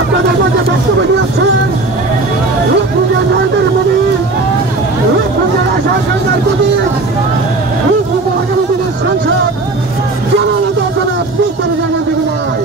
আপনাদের মধ্যে বক্তব্য দিয়েছেন রূপপুঞ্জের নয়দের মোদী, রূপপুঞ্জের আশা সরকার কবি, রূপপুঞ্জ আগামী দিনের সাংসদ জননেতা জনাব পিস্তর জানা দিগুমাই।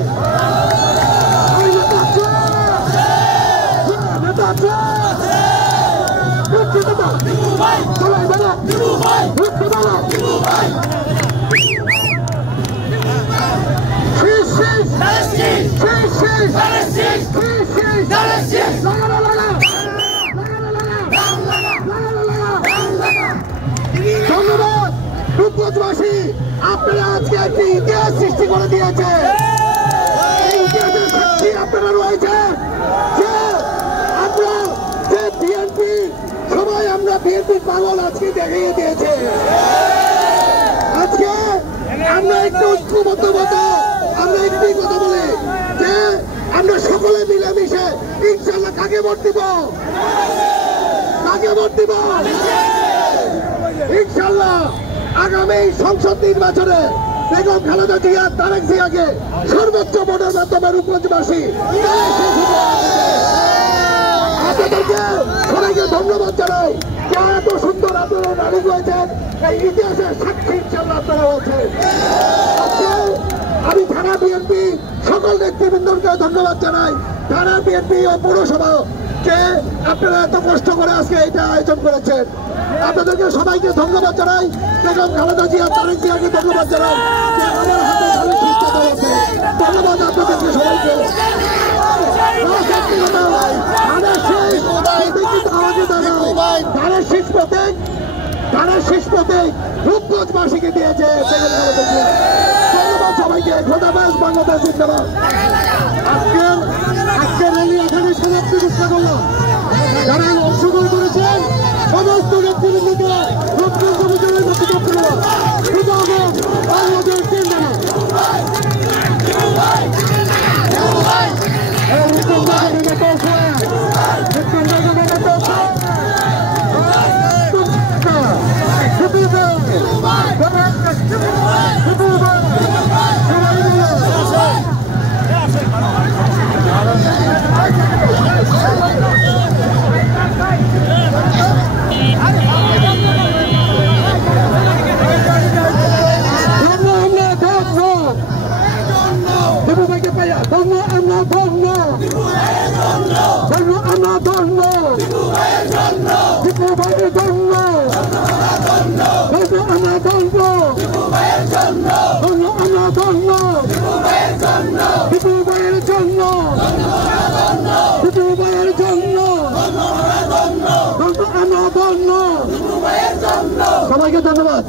ধন্যবাদ রূপগঞ্জবাসী, আপনারা আজকে একটি ইতিহাস সৃষ্টি করে দিয়েছে। এই ইতিহাসের সাক্ষী আপনারা রয়েছে যে আমরা যে বিএনপি সবাই আমরা বিএনপি পাগল আজকে দেখিয়ে দিয়েছে। আজকে আমরা একটু ঐক্যবদ্ধ মতো আমরা একটি কথা বলি যে আমরা সকলে মিলেমিশে ইনশাল্লাহ কাকে ভোট দিব, কাকে ভোট দিব ইনশাল্লাহ আগামী সংসদ নির্বাচনে বেগম খালেদা জিয়া তারেক জিয়াকে সর্বোচ্চ ভোটের মাধ্যমে রূপগঞ্জবাসী আপনাদেরকে সবাইকে ধন্যবাদ জানাই। এত সুন্দর আপনারা নারী রয়েছেন, এই ইতিহাসের সাক্ষী ইনশাল্লাহ আপনারা হচ্ছেন। আমি থানা বিএনপি সকল নেতৃবৃন্দকে ধন্যবাদ জানাই। থানা বিএনপি ও পৌরসভাকে আপনারা এত কষ্ট করে আজকে এটা আয়োজন করেছেন, আপনাদেরকে সবাইকে ধন্যবাদ জানাই। বেগম খালেদা জিয়া তারেক জিয়াকে ধন্যবাদ জানাই। আমার হাতে খালি সুস্থতা আছে, ধন্যবাদ আপনাদেরকে সবাইকে। ধানের শীষ প্রতীক রূপগঞ্জবাসীকে দিয়েছে। ধন্যবাদ সবাইকে। খোদাবাজ, বাংলাদেশ জিন্দাবাদ। আজকের র্যালি এখানে সমাপ্তি ঘোষণা করলাম। যারা অংশগ্রহণ করেছেন সমস্ত নেতৃবৃন্দকে রূপগঞ্জ অভিযানের নেতৃত্ব করলাম। বাংলাদেশ জিন্দাবাদ। সবাইকে ধন্যবাদ।